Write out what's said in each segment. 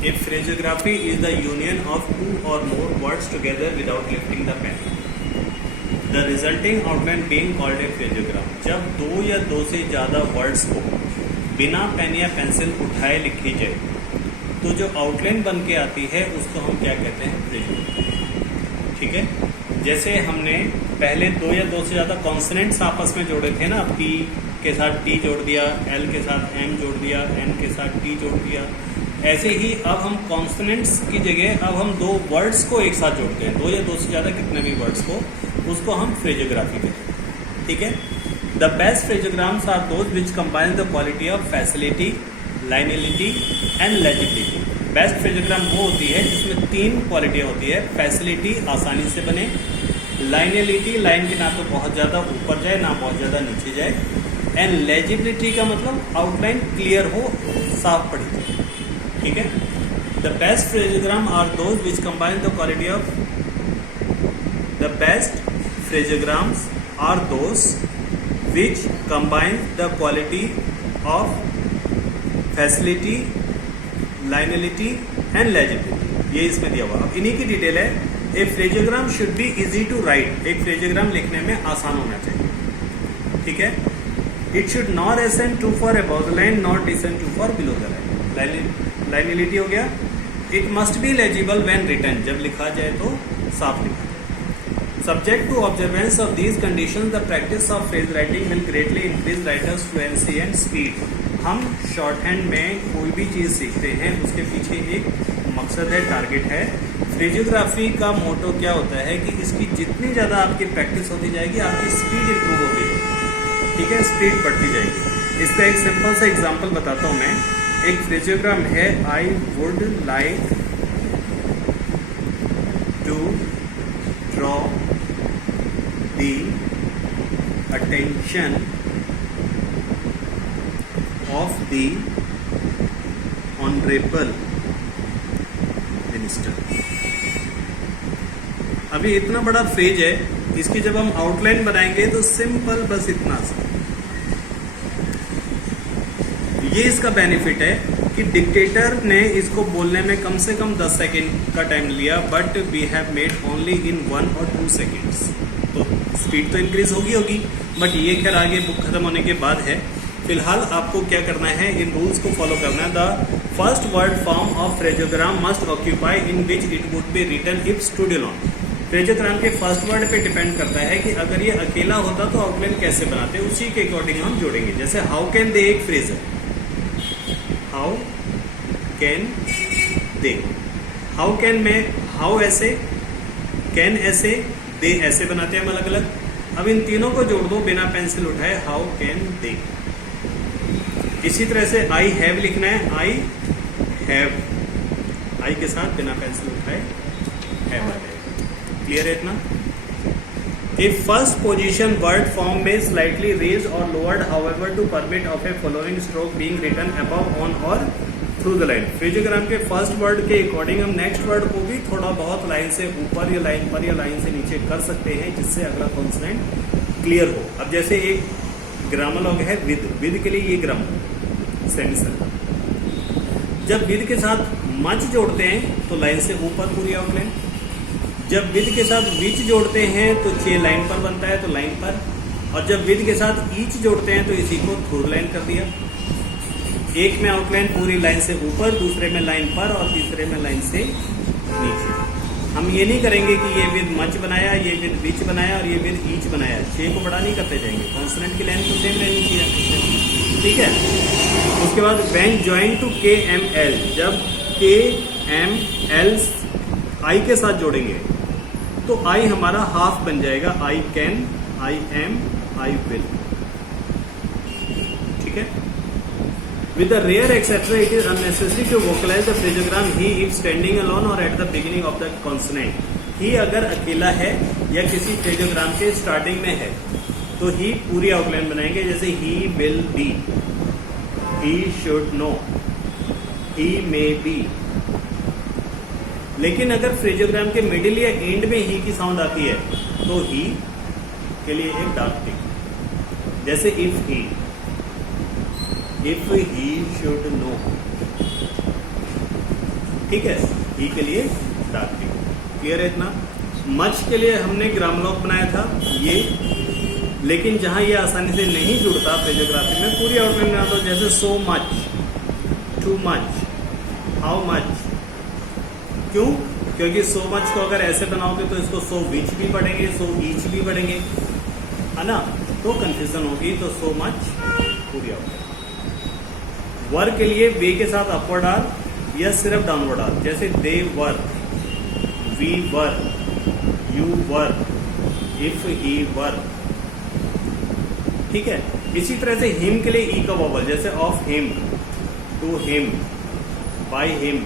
A phraseography is the union of two or more words together without lifting the pen. The resulting outline being called a phraseogram. जब दो या दो से ज़्यादा words को बिना पेन या पेंसिल उठाए लिखी जाए तो जो आउटलाइन बन के आती है उसको हम क्या कहते हैं, फ्रेजोग्राम। ठीक है, जैसे हमने पहले दो या दो से ज़्यादा कॉन्सोनेंट्स आपस में जोड़े थे ना, पी के साथ टी जोड़ दिया, एल के साथ एम जोड़ दिया, एन के साथ टी जोड़ दिया, ऐसे ही अब हम कॉन्सोनेंट्स की जगह अब हम दो वर्ड्स को एक साथ जोड़ते हैं, दो या दो से ज़्यादा कितने भी वर्ड्स को, उसको हम फ्रेजोग्राफी कहते हैं। ठीक है, the best phraseograms are those which combine the quality of facility, lineality and legibility. Best phraseogram वो होती है जिसमें तीन क्वालिटियाँ होती है, फैसिलिटी आसानी से बने, लाइनलिटी लाइन की ना तो बहुत ज़्यादा ऊपर जाए ना बहुत ज़्यादा नीचे जाए, एंड लेजिबिलिटी का मतलब आउटलाइन क्लियर हो, साफ पढ़ी जाए। ठीक है, the best phraseogram are those which combine the quality of the best phraseograms are those which combine the quality of facility, lineality and legibility. ये इसमें दिया हुआ। अब इन्हीं की डिटेल है। A phraseogram should be easy to write. एक phraseogram लिखने में आसान होना चाहिए। ठीक है, it should not ascend too far above the line, not descend too far below the line. लाइनलिटी हो गया, it must be legible when written. जब लिखा जाए तो साफ लिखा जाए। Subject to observance of these conditions the practice of phrase writing will greatly increase writer's fluency and speed. हम शॉर्ट हैंड में कोई भी चीज़ सीखते हैं उसके पीछे एक मकसद है, टारगेट है। फ्रेजोग्राफी का मोटो क्या होता है कि इसकी जितनी ज़्यादा आपकी प्रैक्टिस होती जाएगी आपकी स्पीड इंप्रूव होती जाएगी। ठीक है, स्पीड बढ़ती जाएगी। इसका एक सिंपल सा एग्जांपल बताता हूँ मैं। एक फ्रेजोग्राम है, I would like to draw the attention of the honourable minister. अभी इतना बड़ा फ्रेज है, इसकी जब हम आउटलाइन बनाएंगे तो सिंपल बस इतना सा। ये इसका बेनिफिट है कि डिक्टेटर ने इसको बोलने में कम से कम 10 सेकेंड का टाइम लिया, but we have made only in 1 or 2 seconds। तो स्पीड तो इंक्रीज होगी, बट ये खैर आगे बुक खत्म होने के बाद है। फिलहाल आपको क्या करना है, इन रूल्स को फॉलो करना है। The first word form of phraseogram must occupy in which it would be written if stood alone. Phraseogram के फर्स्ट वर्ड पे डिपेंड करता है कि अगर ये अकेला होता तो आउटलाइन कैसे बनाते, उसी के अकॉर्डिंग हम जोड़ेंगे। जैसे हाउ कैन दे, एक फ्रेज है, how can they. How can में हाउ ऐसे, कैन ऐसे, दे ऐसे बनाते हैं हम अलग अलग। अब इन तीनों को जोड़ दो बिना पेंसिल उठाए, हाउ कैन दे। इसी तरह से आई हैव लिखना है, आई हैव, आई के साथ बिना पेंसिल उठाए हैव आ जाएगा। क्लियर है इतना? If first position word form में slightly raised or lowered however to permit of a following stroke being written above, on or through the line. Phraseogram के फर्स्ट वर्ड के अकॉर्डिंग हम next word को भी थोड़ा बहुत लाइन से ऊपर या लाइन पर या लाइन से नीचे कर सकते हैं, जिससे अगला कॉन्सोनेंट क्लियर हो। अब जैसे एक ग्रामर लॉग है विद, विद के लिए ये ग्रामर सेमी सर्कल। जब विद के साथ मच जोड़ते हैं तो लाइन से ऊपर पूरी आउटलाइन। जब विद के साथ विच जोड़ते हैं तो 6 लाइन पर बनता है, तो लाइन पर। और जब विद के साथ ईच जोड़ते हैं तो इसी को थ्रू लाइन कर दिया। एक में आउटलाइन पूरी लाइन से ऊपर, दूसरे में लाइन पर और तीसरे में लाइन से नीचे। हम ये नहीं करेंगे कि ये विद मच बनाया, ये विद विच बनाया और ये विद ईच बनाया। 6 को बड़ा नहीं करते जाएंगे, कॉन्सोनेंट की लाइन तो सेम रहनी चाहिए। ठीक है, उसके बाद व्हेन जॉइन टू के एम एल, जब के एम एल आई के साथ जोड़ेंगे तो आई हमारा हाफ बन जाएगा, I can, I am, I will. ठीक है, with the rare etc it is unnecessary to vocalize the phraseogram he if standing alone or at the beginning of the consonant। he अगर अकेला है या किसी फ्रेजोग्राम के स्टार्टिंग में है तो he पूरी आउटलाइन बनाएंगे। जैसे he will be, he should know, he may be। लेकिन अगर फ्रेजोग्राम के मिडिल या एंड में ही की साउंड आती है तो ही के लिए एक डार्क टिक। जैसे if he, if he should know, ठीक है, ही के लिए डार्क पिंक। क्लियर है इतना? मच के लिए हमने ग्रामर लॉक बनाया था ये, लेकिन जहां ये आसानी से नहीं जुड़ता फ्रेजोग्राफी में, पूरी आउटलाइन बना दो, जैसे so much, too much, how much. क्यों? क्योंकि सो मच को अगर ऐसे बनाओगे तो इसको सो विच भी पढ़ेंगे, सो ईच भी पढ़ेंगे, है ना, तो कंफ्यूजन होगी। तो सो मच पूरी आउटलाइन। वर के लिए वे के साथ अपवर्ड आर या सिर्फ डाउनवर्ड आर, जैसे they were, we were, you were, if he were. ठीक है, इसी तरह से हिम के लिए ई का वॉवल, जैसे of him, to him, by him,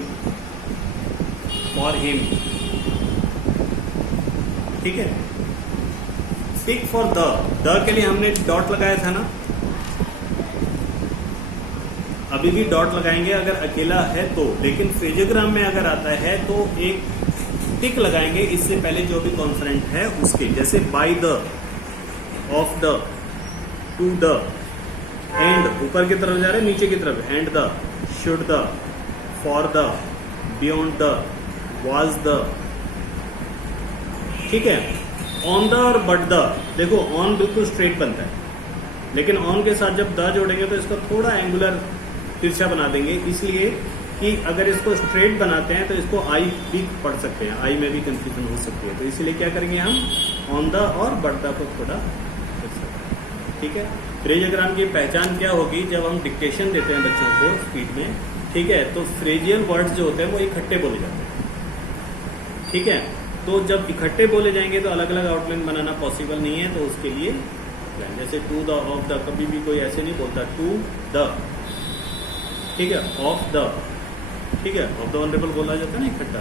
for him. ठीक है, स्पीक फॉर द के लिए हमने डॉट लगाया था ना, अभी भी डॉट लगाएंगे अगर अकेला है तो, लेकिन फ्रेजोग्राम में अगर आता है तो एक टिक लगाएंगे इससे पहले जो भी कॉन्सोनेंट है उसके, जैसे by the, of the, to the, and ऊपर की तरफ जा रहे हैं, नीचे की तरफ and the, should the, for the, beyond the, was the. ठीक है, on the or but the, देखो ऑन बिल्कुल स्ट्रेट बनता है, लेकिन ऑन के साथ जब द जोड़ेंगे तो इसको थोड़ा एंगुलर तिरछा बना देंगे, इसलिए कि अगर इसको स्ट्रेट बनाते हैं तो इसको आई भी पढ़ सकते हैं, आई में भी कंफ्यूजन हो सकती है, तो इसीलिए क्या करेंगे हम, on the or but the को थोड़ा। ठीक है, फ्रेजोग्राम की पहचान क्या होगी, जब हम डिक्टेशन देते हैं बच्चों को स्पीड में, ठीक है, तो फ्रेजियल वर्ड्स जो होते हैं वो इकट्ठे बोले जाते हैं। ठीक है, तो जब इकट्ठे बोले जाएंगे तो अलग अलग आउटलाइन बनाना पॉसिबल नहीं है, तो उसके लिए जैसे टू द, ऑफ द, कभी भी कोई ऐसे नहीं बोलता टू द, ठीक है, ऑफ द, ठीक है, ऑफ द ऑनरेबल बोला जाता है ना इकट्ठा।